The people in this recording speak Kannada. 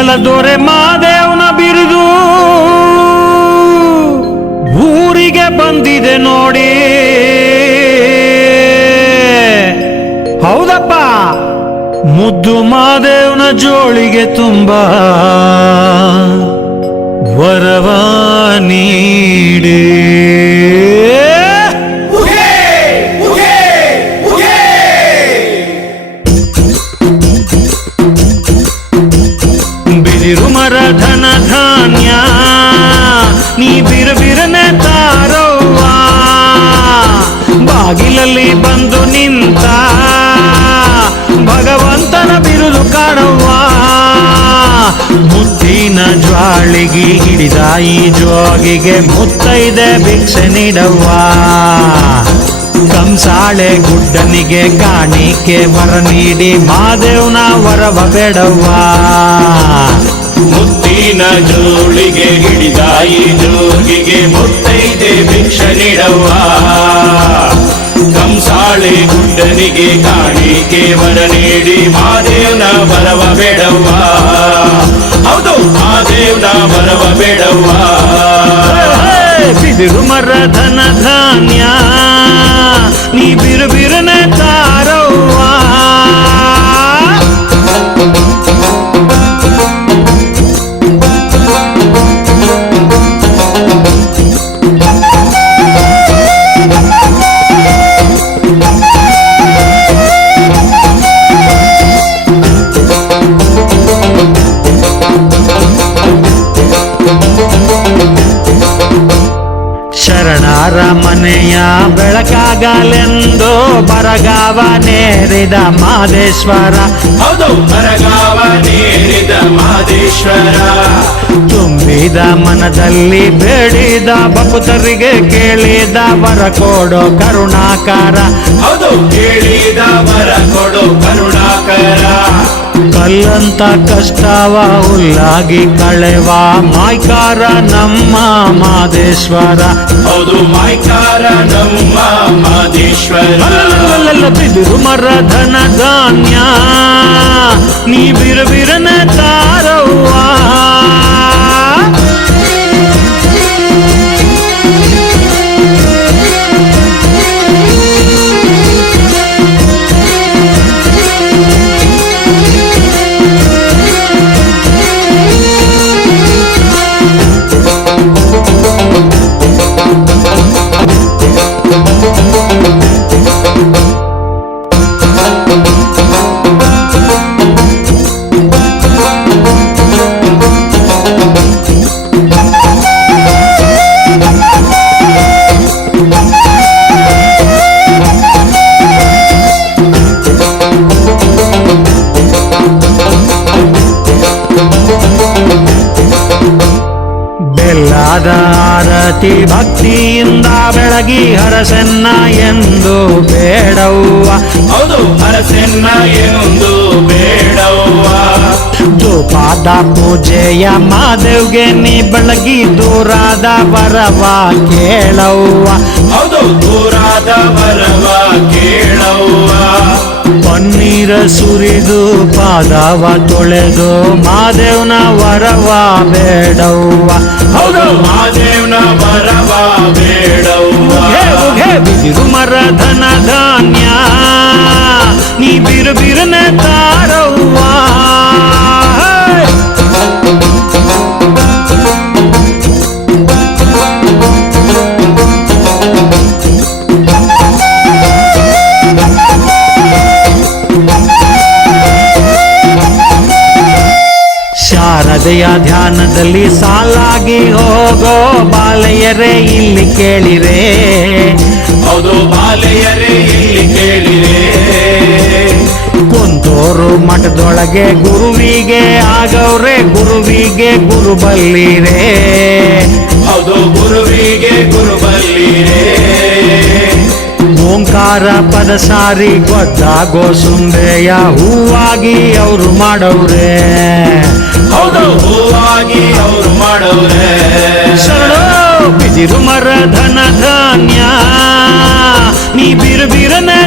ಮಂಡಲ ದೊರೆ ಮಾದೇವನ ಬಿರುದು ಊರಿಗೆ ಬಂದಿದೆ ನೋಡಿ. ಹೌದಪ್ಪ, ಮುದ್ದು ಮಾದೇವನ ಜೋಳಿಗೆ ತುಂಬ ವರವ ನೀಡಿ. ಬಿದಿರು ಮರ ಧನ ಧಾನ್ಯ ನೀ ಬಿರುಬಿರನೆ ತಾರವ್ವ, ಬಾಗಿಲಲ್ಲಿ ಬಂದು ನಿಂತ ಭಗವಂತನ ಬಿರುದು ಕಾಣವ್ವ. ಮುತ್ತಿನ ಜ್ವಾಳಿಗೆ ಹಿಡಿದ ಈ ಜೋಗಿಗೆ ಮುತ್ತೈದೆ ಭಿಕ್ಷೆ ನೀಡವ್ವ. ಕಂಸಾಳೆ ಗುಡ್ಡನಿಗೆ ಕಾಣಿಕೆ ವರ ನೀಡಿ ಮಾದೇವನ ವರವ ಬೇಡವ್ವ. ಮುತ್ತಿನ ಜೋಳಿಗೆ ಹಿಡಿದ ಈ ಜೋಗಿಗೆ ಮುತ್ತೈದೆ ಭಿಕ್ಷೆ ನೀಡವ್ವ. ಕಂಸಾಳೆ ಗುಡ್ಡನಿಗೆ ಕಾಣಿಕೆ ವರ ನೀಡಿ ಮಾದೇವನ ವರವ ಬೇಡವ್ವ. ಹೌದು, ಮಾದೇವನ ವರವ ಬೇಡವ್ವ. ಬಿದಿರು ಮರ ಧನ ಧಾನ್ಯ ನೀ ಬಿರುಬಿರನೆ ತಾರವ್ವ. ಶರಣರ ಮನೆಯ ಬೆಳಕಾಗಲೆಂದು ಬರಗಾವ ನೇರಿದ ಮಾದೇಶ್ವರ. ಹೌದು, ಬರಗಾವ ನೇರಿದ ಮಾದೇಶ್ವರ. ತುಂಬಿದ ಮನದಲ್ಲಿ ಬೇಡಿದ ಭಕ್ತರಿಗೆ ಕೇಳಿದ ವರ ಕೊಡೋ ಕರುಣಾಕರ. ಹೌದು, ಕೇಳಿದ ವರ ಕೊಡೋ ಕರುಣಾಕರ. ಕಲ್ಲಂತ ಕಷ್ಟವ ಹುಲ್ಲಾಗಿ ಕಳೆವ ಮಾಯ್ಕಾರ ನಮ್ಮ ಮಾದೇಶ್ವರ. ಹೌದು, ಮಾಯ್ಕಾರ ನಮ್ಮ ಮಾದೇಶ್ವರ. ಬಿದಿರು ಮರ ಧನ ಧಾನ್ಯ ನೀ ಬಿರುಬಿರನೆ ತಾರವ್ವ. ಬೆಲ್ಲದ ಆರತಿ ಭಕ್ತಿಯಿಂದ ಬೆಳಗಿ ಹರಸೆನ್ನ ಎಂದು ಬೇಡವ್ವ. ಹೌದು, ಹರಸೆನ್ನ ಎಂದು ಬೇಡವ್ವ. ಧೂಪಾದ ಪೂಜೆಯ ಮಾದೇವ್ಗೆ ನೀ ಬೆಳಗಿ ದೂರಾದ ವರವ ಕೇಳವ್ವ. ಹೌದು, ದೂರಾದ ವರವ ಕೇಳವ್ವ. ಪನ್ನೀರ ಸುರಿದು ಪಾದವ ತೊಳೆದು ಮಾದೇವನ ವರವ ಬೇಡವ್ವ. ಹೌದು, ಮಾದೇವನ ವರವ ಬೇಡವ್ವ. ಬಿದಿರು ಮರ ಧನ ಧಾನ್ಯ ನೀ ಬಿರುಬಿರನೆ ತಾರವ್ವ. ಶಾರದೆಯ ಧ್ಯಾನದಲ್ಲಿ ಸಾಲಾಗಿ ಹೋಗೋ ಬಾಲೆಯರೇ ಇಲ್ಲಿ ಕೇಳಿರೆ. ಹೌದು, ಬಾಲೆಯರೇ ಇಲ್ಲಿ ಕೇಳಿರೆ. ಕುಂತೋರು ಮಠದೊಳಗೆ ಗುರುವಿಗೆ ಆಗವ್ರೆ, ಗುರುವಿಗೆ ಗುರು ಬಲ್ಲಿರೆ. ಹೌದು, ಗುರುವಿಗೆ ಗುರು ಬಲ್ಲಿರೆ. ಓಂಕಾರ ಪದ ಸಾರಿ ಗೊತ್ತಾಗೋ ಸುಂದೆಯ ಹೂವಾಗಿ ಅವರು ಮಾಡವ್ರೆ. ಹೌದು, ಹೂವಾಗಿ ಅವರು ಮಾಡವ್ರೆ. ಶರಣೋ ಬಿದಿರು ಮರ ಧನ ಧಾನ್ಯ ನೀ ಬಿರುಬಿರನೆ